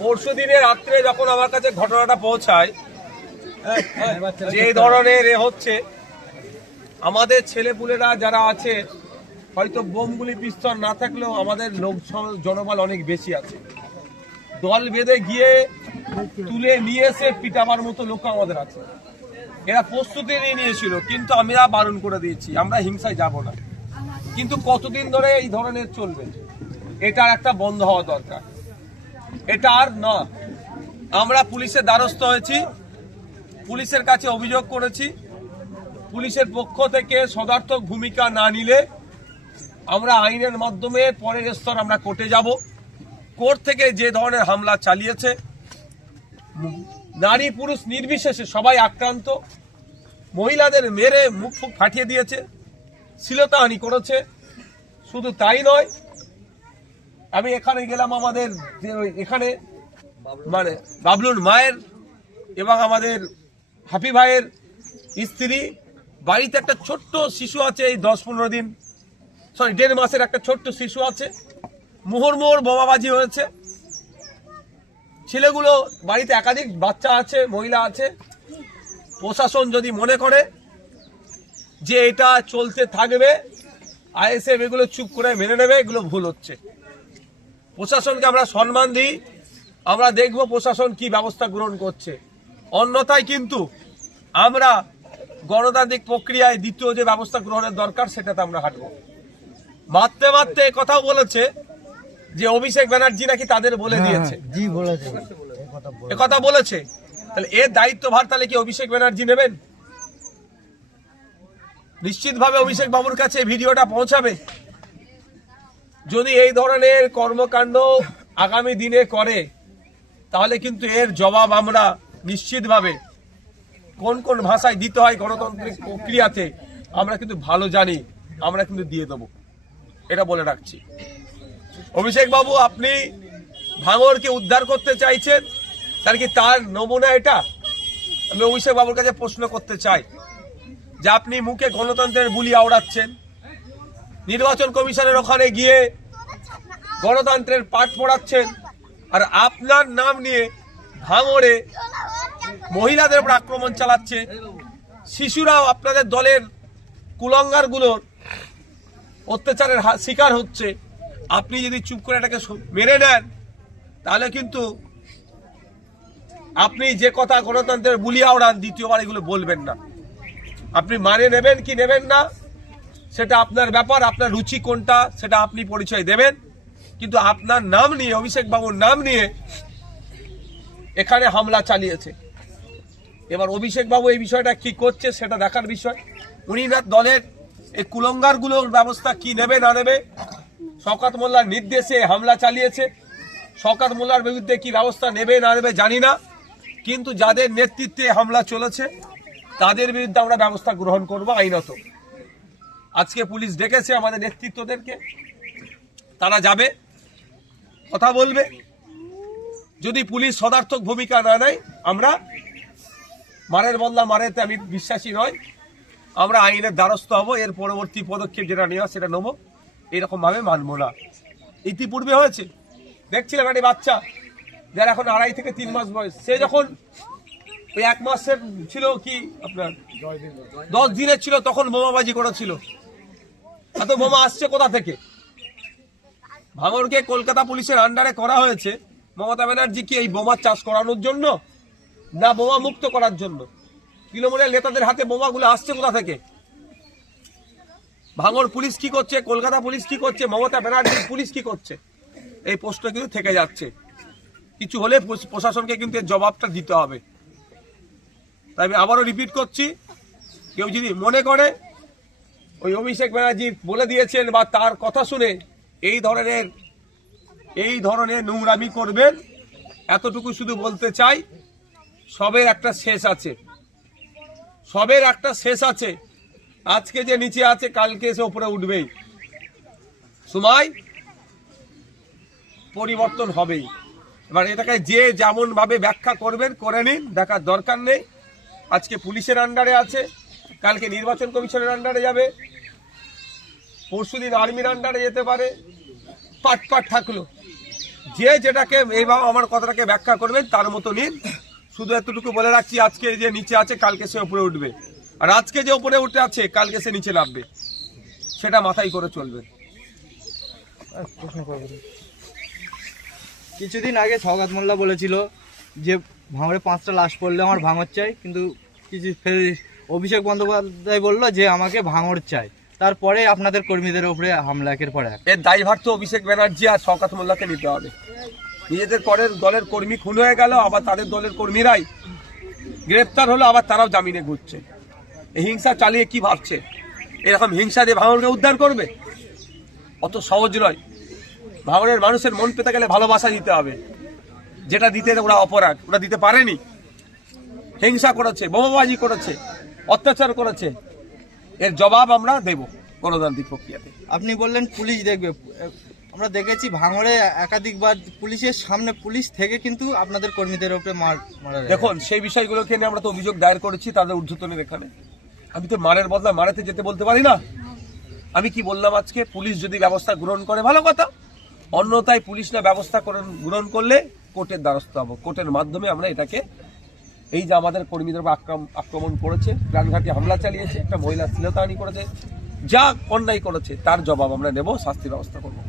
পরশুদিনে রাত্রে যখন আমার কাছে ঘটনাটা পৌঁছায় যে ধরনের হচ্ছে, আমাদের ছেলেপুলেরা যারা আছে হয়তো বোমগুলি পিস্তল না থাকলেও আমাদের লোক জনবল অনেক বেশি আছে, দল বেঁধে গিয়ে তুলে নিয়ে এসে পিটাবার মতো লোক আমাদের আছে। এরা প্রস্তুতি নিয়েছিল, কিন্তু আমরা বারণ করে দিয়েছি আমরা হিংসায় যাব না। কিন্তু কতদিন ধরে এই ধরনের চলবে? এটার একটা বন্ধ হওয়া দরকার। এটা আর না, আমরা পুলিশের দ্বারস্থ হয়েছি, পুলিশের কাছে অভিযোগ করেছি। পুলিশের পক্ষ থেকে সদার্থক ভূমিকা না নিলে আমরা আইনের মাধ্যমে পরের স্তর আমরা কোর্টে যাব। কোর্ট থেকে যে ধরনের হামলা চালিয়েছে, নারী পুরুষ নির্বিশেষে সবাই আক্রান্ত, মহিলাদের মেরে মুখ ফুক ফাটিয়ে দিয়েছে, শ্লীলতাহানি করেছে। শুধু তাই নয়, আমি এখানে গেলাম আমাদের এখানে মানে বাবলুর মায়ের এবং আমাদের হাফি ভাইয়ের স্ত্রী বাড়িতে একটা ছোট্ট শিশু আছে, এই 10-15 দিন 1.5 মাসের একটা ছোট্ট শিশু আছে। মুহুর্মুহুর বোমাবাজি হয়েছে। ছেলেগুলো বাড়িতে একাধিক বাচ্চা আছে, মহিলা আছে। প্রশাসন যদি মনে করে যে এটা চলতে থাকবে, আইএসএফ এগুলো চুপ করে মেনে নেবে, এগুলো ভুল হচ্ছে। প্রশাসনকে আমরা সম্মান দিই, আমরা দেখব প্রশাসন কি ব্যবস্থা গ্রহণ করছে। অন্যথায় কিন্তু আমরা গণতান্ত্রিক প্রক্রিয়ায় দ্বিতীয় যে ব্যবস্থা গ্রহণের দরকার সেটাতে আমরা হাঁটব। মারতে মারতে কথাও বলেছে যে অভিষেক ব্যানার্জি নাকি তাদের বলে দিয়েছে, কথা বলেছে। তাহলে এর দায়িত্বভার তাহলে কি অভিষেক ব্যানার্জি নেবেন? নিশ্চিতভাবে অভিষেক বাবুর কাছে ভিডিওটা পৌঁছাবে। যদি এই ধরনের কর্মকাণ্ড আগামী দিনে করে, তাহলে কিন্তু এর জবাব আমরা নিশ্চিতভাবে কোন কোন ভাষায় দিতে হয় গণতান্ত্রিক প্রক্রিয়াতে আমরা কিন্তু ভালো জানি, আমরা কিন্তু দিয়ে দেবো, এটা বলে রাখছি। অভিষেক বাবু, আপনি ভাঙড়কে উদ্ধার করতে চাইছেন, তার কি তার নমুনা এটা? আমি অভিষেক বাবুর কাছে প্রশ্ন করতে চাই যে আপনি মুখে গণতন্ত্রের বুলি আওড়াচ্ছেন, নির্বাচন কমিশনের ওখানে গিয়ে গণতন্ত্রের পাঠ পড়াচ্ছেন, আর আপনার নাম নিয়ে ভাঙড়ে মহিলাদের উপর আক্রমণ চালাচ্ছে, শিশুরাও আপনাদের দলের কুলঙ্গারগুলোর অত্যাচারের শিকার হচ্ছে। আপনি যদি চুপ করে এটাকে মেনে নেন, তাহলে কিন্তু আপনি যে কথা গণতন্ত্রের বুলি আওড়ান দ্বিতীয়বার এগুলো বলবেন না। আপনি মানে নেবেন কি নেবেন না সেটা আপনার ব্যাপার, আপনার রুচি কোনটা সেটা আপনি পরিচয় দেবেন। কিন্তু আপনার নাম নিয়ে, অভিষেক বাবুর নাম নিয়ে এখানে হামলা চালিয়েছে। এবার অভিষেক বাবু এই বিষয়টা কি করছে সেটা দেখার বিষয়। উনি না দলের এই কুলঙ্গারগুলোর ব্যবস্থা কি নেবে না নেবে, শওকত মোল্লার নির্দেশে হামলা চালিয়েছে। শওকত মোল্লার বিরুদ্ধে কি ব্যবস্থা নেবে না নেবে জানি না, কিন্তু যাদের নেতৃত্বে হামলা চলেছে তাদের বিরুদ্ধে আমরা ব্যবস্থা গ্রহণ করব আইনত। আজকে পুলিশ ডেকেছে আমাদের নেতৃত্বদেরকে, তারা যাবে, কথা বলবে। যদি পুলিশ সদার্থক ভূমিকা না নেয়, আমরা মারের বদলা মারেতে আমি বিশ্বাসী নয়, আমরা আইনের দ্বারস্থ হব। এর পরবর্তী পদক্ষেপ যেটা নেওয়া সেটা নেব, এরকম ভাবে মানব না। ইতিপূর্বে হয়েছে, দেখছিলাম একটা বাচ্চা যার এখন 2.5 থেকে 3 মাস বয়স, সে যখন ওই 1 মাসের ছিল, কি আপনার 10 দিনের ছিল, তখন বোমাবাজি করেছিল। এত বোমা আসছে কোথা থেকে? ভাঙড়কে কলকাতা পুলিশের আন্ডারে করা হয়েছে মমতা ব্যানার্জি কি এই বোমা চাষ করানোর জন্য, না বোমা মুক্ত করার জন্য? তৃণমূলের নেতাদের হাতে বোমাগুলো আসছে কোথা থেকে? ভাঙড় পুলিশ কি করছে, কলকাতা পুলিশ কি করছে, মমতা ব্যানার্জির পুলিশ কি করছে? এই প্রশ্ন কিন্তু থেকে যাচ্ছে। কিছু হলে প্রশাসনকে কিন্তু এর জবাবটা দিতে হবে। তাই আমি আবারও রিপিট করছি, কেউ যদি মনে করে ওই অভিষেক ব্যানার্জি বলে দিয়েছেন বা তার কথা শুনে এই ধরনের নোংরামি করবেন, এতটুকু শুধু বলতে চাই, সবের একটা শেষ আছে, সবের একটা শেষ আছে। আজকে যে নিচে আছে কালকে এসে উপরে উঠবেই, সময় পরিবর্তন হবেই। এবার এটাকে যে যেমন ভাবে ব্যাখ্যা করবেন করে নিন, দেখার দরকার নেই। আজকে পুলিশের আন্ডারে আছে, কালকে নির্বাচন কমিশনের আন্ডারে যাবে, পরশুদিন আর্মির আন্ডারে যেতে পারে, পাট থাকলো। যে যেটাকে এইভাবে আমার কথাটাকে ব্যাখ্যা করবেন তার মতো নিন। শুধু এতটুকু বলে রাখছি, আজকে যে নিচে আছে কালকে সে উপরে উঠবে, আর আজকে যে উপরে উঠে আছে কালকে সে নিচে নামবে, সেটা মাথায় করে চলবে। কিছুদিন আগে সওগাত মোল্লা বলেছিল যে ভাঙড়ে 5টা লাশ পড়লে আমার ভাঙড় চাই, কিন্তু ফের অভিষেক বন্দ্যোপাধ্যায় বললো যে আমাকে ভাঙড় চাই। তারপরে আপনাদের কর্মীদের উপরে হামলা একের পর এক। এর দায়ভার তো অভিষেক ব্যানার্জি আর শওকত মোল্লাকে নিতে হবে। নিজেদের পরের দলের কর্মী খুন হয়ে গেল, আবার তাদের দলের কর্মীরাই গ্রেপ্তার হলো, আবার তারাও জামিনে ঘুরছে। এই হিংসা চালিয়ে কি ভাবছে এরকম হিংসা দিয়ে ভাঙড়কে উদ্ধার করবে? অত সহজ নয়। ভাঙড়ের মানুষের মন পেতে গেলে ভালোবাসা দিতে হবে, যেটা দিতে ওরা অপরাধ, ওরা দিতে পারেনি। হিংসা করেছে, বোমাবাজি করেছে, অত্যাচার করেছে, এর জবাব আমরা দেব গণতান্ত্রিক প্রক্রিয়াতে। আপনি বললেন পুলিশ দেখবে, আমরা দেখেছি ভাঙড়ে একাধিকবার পুলিশের সামনে পুলিশ থেকে কিন্তু আপনাদের কর্মীদের উপরে মারা যায়। দেখুন, সেই বিষয়গুলোকে নিয়ে আমরা তো অভিযোগ দায়ের করেছি তাদের ঊর্ধ্বতনের এখানে। আমি তো মারের বদলা মারাতে যেতে বলতে পারি না। আমি কি বললাম আজকে, পুলিশ যদি ব্যবস্থা গ্রহণ করে ভালো কথা, অন্যথায় পুলিশ না ব্যবস্থা গ্রহণ করলে কোর্টের দ্বারস্থ হবো। কোর্টের মাধ্যমে আমরা এটাকে, এই যে আমাদের কর্মীদের উপর আক্রমণ করেছে, প্রাণঘাতী হামলা চালিয়েছে, একটা মহিলা শ্লীলতাহানি করেছে, যা অন্যায় করেছে তার জবাব আমরা নেব, শাস্তির ব্যবস্থা করবো।